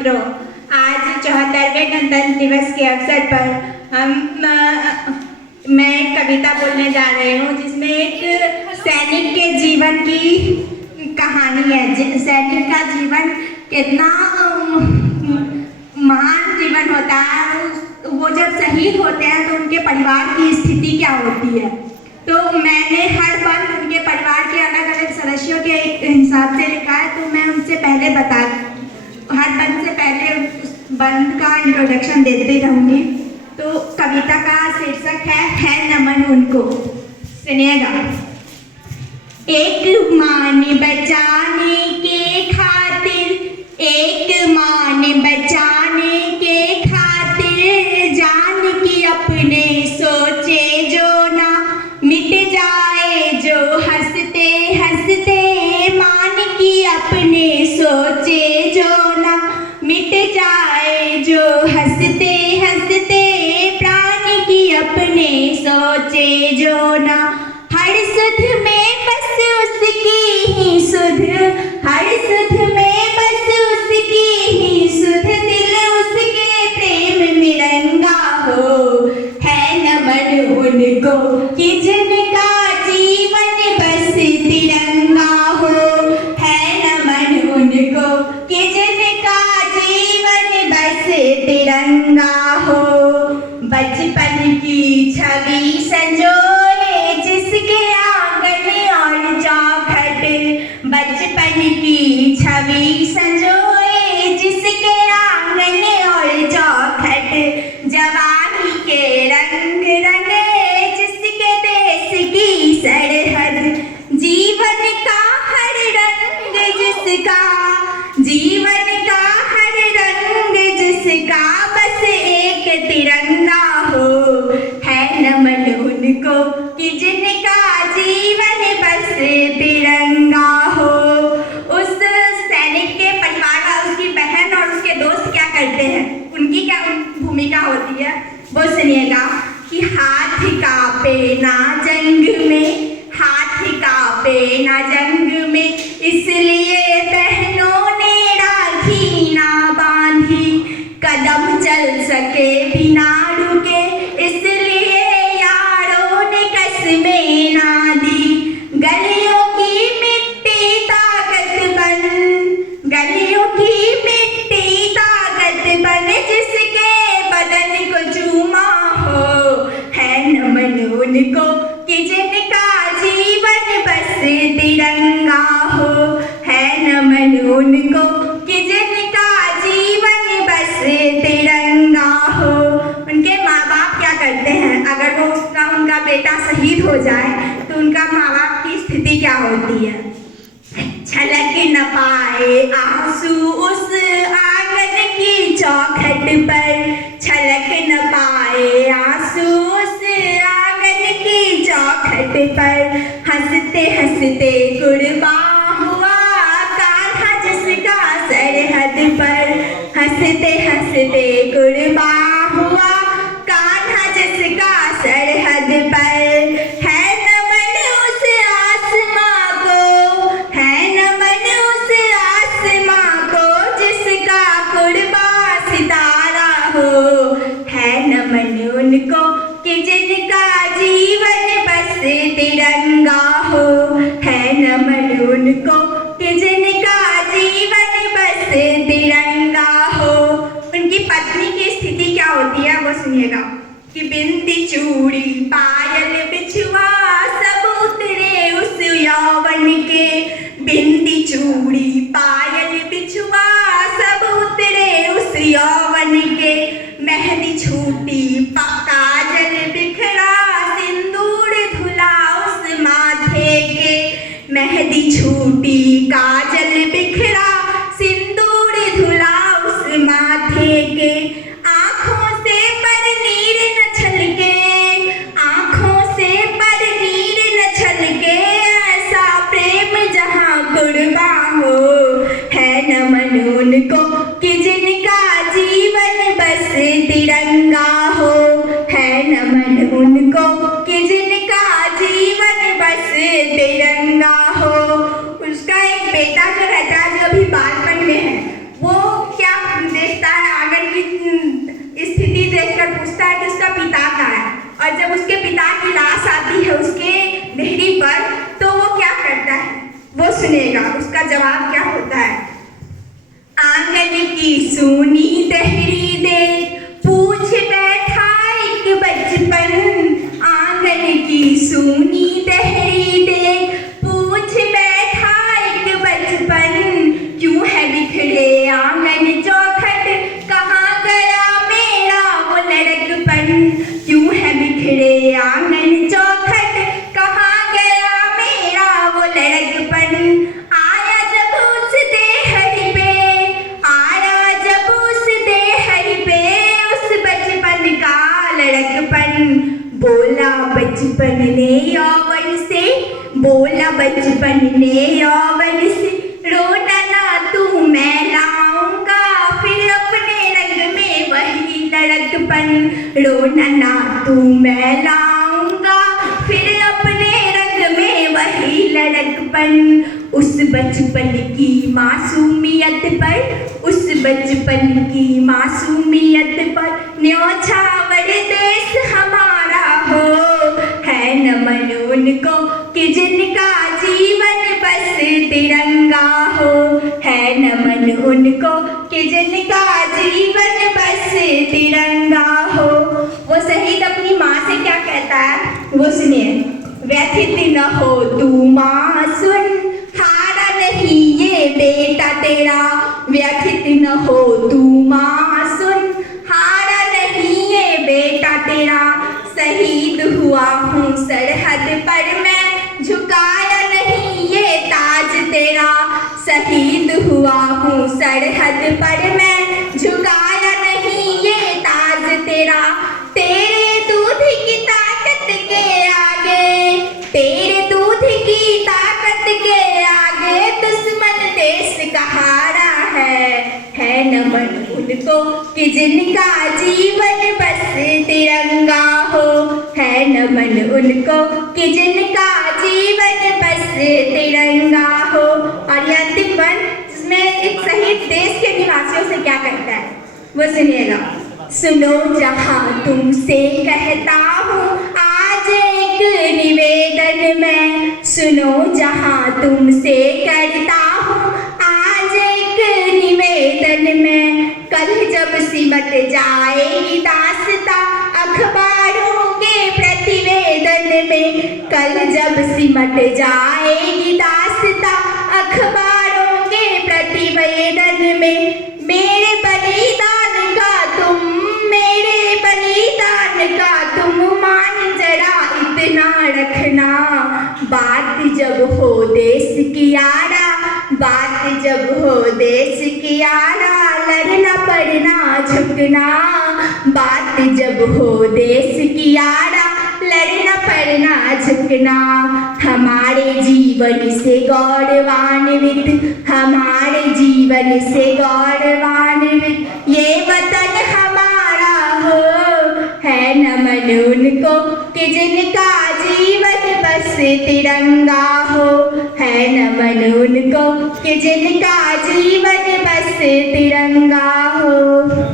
मित्रों, आज 74वें गणतंत्र दिवस के अवसर पर मैं एक कविता बोलने जा रही हूँ जिसमें एक सैनिक के जीवन की कहानी है। सैनिक का जीवन कितना महान जीवन होता है। वो जब शहीद होते हैं तो उनके परिवार की स्थिति क्या होती है। तो मैंने हर बंद उनके परिवार के अलग अलग सदस्यों के हिसाब से लिखा है। तो मैं उनसे पहले हर बंद से पहले उस बंद का इंट्रोडक्शन देती रहूँगी। तो कविता का शीर्षक है नमन उनको। सुनिएगा। एक माँ ने बचाने के खातिर, एक माँ ने बचाने के खातिर जान की अपने सोचे जो ना मिट जाए जो हंसते हंसते, मान की अपने सोचे जो ना मिट जाए जो हंसते हंसते, प्राण की अपने सोचे जो ना, हर सुध में बस उसकी ही सुध, हर सुध में बस उसकी ही सुध, दिल उसके प्रेम में रंगा हो। है नमन उनको कि जिनका जीवन बस तिरंगा हो। है नमन उनको कि जिनका जीवन बस तिरंगा हो। बचपन की छवि संजोए जिसके आंगन और चौखट, बचपन की छवि संजोए जिसके आंगन और चौखट, जवानी के रंग रंगे जिसके देश की सरहद, जीवन का हर रंग जिसका, जीवन का हर रंग जिसका बस एक तिरंगा हो। है नमन उनको कि जिनका जीवन बस तिरंगा हो। उस सैनिक के परिवार का, उसकी बहन और उसके दोस्त क्या करते हैं, उनकी क्या भूमिका होती है, वो सुनिएगा। कि हाथ कांपे ना जंग में, हाथ कांपे ना जंग में, इसलिए बहनों ने राखी ना बांधी, कदम चल सके बिना रुके, इसलिए यारों ने कसमें ना दी। गलियों की मिट्टी ताकत बन, गलियों की मिट्टी ताकत बन, जिसके बदन को चूमा हो। है नमन उनको कि जिनका जीवन बस तिरंगा हो। है नमन उनको कि जिनका जीवन बस तिरंगा हो। उनके माँ बाप क्या करते हैं, अगर वो उनका बेटा शहीद हो जाए तो उनका माँ बाप की स्थिति क्या होती है। छलक न पाए आंसू उस आंगन की चौखट पर, छलक न पाए आंसू उस आंगन की चौखट पर, हंसते हंसते कुर्बान हुआ कान्हा जिसका सरहद पर, हंसते हंसते कुर्बान हुआ कान्हा जिसका सरहद पर। है नमन उस आसमां को, है नमन उस आसमां को जिसका कुर्बान सितारा हो। है नमन उनको कि जिनका जीवन बस तिरंगा हो। है नमन उनको कि जिनका जीवन बस तिरंगा हो। उनकी पत्नी की स्थिति क्या होती है वो सुनिएगा। कि बिंदी चूड़ी पायल बिछुआ सब उतरे उस यौवन के, बिंदी चूड़ी पायल बिछुआ सब उतरे उस यौवन के, मेहंदी छूटी काजल बिखरा सिंदूर धुला उस माथे के, मेहंदी छूटी काजल बिखरा सिंदूर धुला उस माथे के। आँखों से पनीर न छलके, आँखों से पनीर न छलके, ऐसा प्रेम जहाँ कुर्बान हो। है नमन उनको कि जिनका जीवन बस तिरंगा हो। है नमन उनको कि जिनका जीवन बस तिरंगा हो। उसका एक बेटा जो रहता है, जो अभी बालपन में है, वो क्या और जब उसके पिता की लाश आती है उसके देहरी पर, तो वो क्या करता है वो सुनेगा, उसका जवाब क्या होता है। आंगन की सूनी देहरी देख पूछ बैठा एक बचपन, आंगन की सूनी देहरी देख पूछ बैठा एक बचपन, क्यों है बिखरे आंगन चौखट, कहाँ गया मेरा वो लड़कपन, क्यों है बिखरे आंगन चौखट, कहाँ गया मेरा वो लड़कपन, आया जब उस देहरी पे, आया जब उस देहरी पे, उस बचपन का लड़कपन, बोला बचपन ने यौवन से, बोला बचपन ने यौवन से, रोना ना तू मैं लाऊंगा फिर अपने रंग में वही लड़कपन, रोना ना तू मैं लाऊंगा फिर अपने रंग में वही लड़कपन, उस बचपन की मासूमियत पर, उस बचपन की मासूमियत पर, न्योछावर देश हमारा हो, है नमन उनको कि जिनका जीवन बस तिरंगा हो, है नमन उनको कि जिनका जीवन बस तिरंगा हो। वो शहीद अपनी माँ से क्या कहता है वो सुनिए। व्यथित न हो तू माँ सुन, हारा नहीं ये बेटा तेरा, व्यथित न हो तू माँ सुन, हारा नहीं ये बेटा तेरा, शहीद हुआ हूँ सरहद पर मैं, झुकाया नहीं ये ताज तेरा, शहीद हुआ हूँ सरहद पर मैं, झुकाया नहीं ये ताज तेरा, तेरे दूध की ताकत के आगे, तेरे दूध की ताकत के आगे, दुश्मन देश का हारा है नमन उनको कि जिनका जीवन बस तिरंगा हो, है नमन उनको कि जिनका जीवन बस तिरंगा हो। और यह अंतिम वन जिसमें एक शहीद देश के निवासियों से क्या कहता है वो सुनिएगा। सुनो जहाँ तुमसे कहता हूँ आज एक निवेदन में, सुनो जहाँ तुमसे करता हूँ आज एक निवेदन में, कल जब सिमट जाएगी दास्तां अखबारों के प्रतिवेदन में, कल जब सिमट जाएगी दास्तां अखबारों के प्रतिवेदन में, मेरे बलिदान का तुम, मेरे बलिदान का तुम मान जरा इतना रखना, बात जब हो देश की आरा, बात जब हो देश की आरा, लड़ना पड़ना झुकना, बात जब हो देश की आरा, लड़ना पड़ना झुकना, हमारे जीवन से गौरवान्वित, हमारे जीवन से गौरवान्वित ये वतन हमारा हो, है नमन उनको कि जिनका जीवन बस तिरंगा हो, है नमन उनको कि जिनका जीवन बस तिरंगा हो।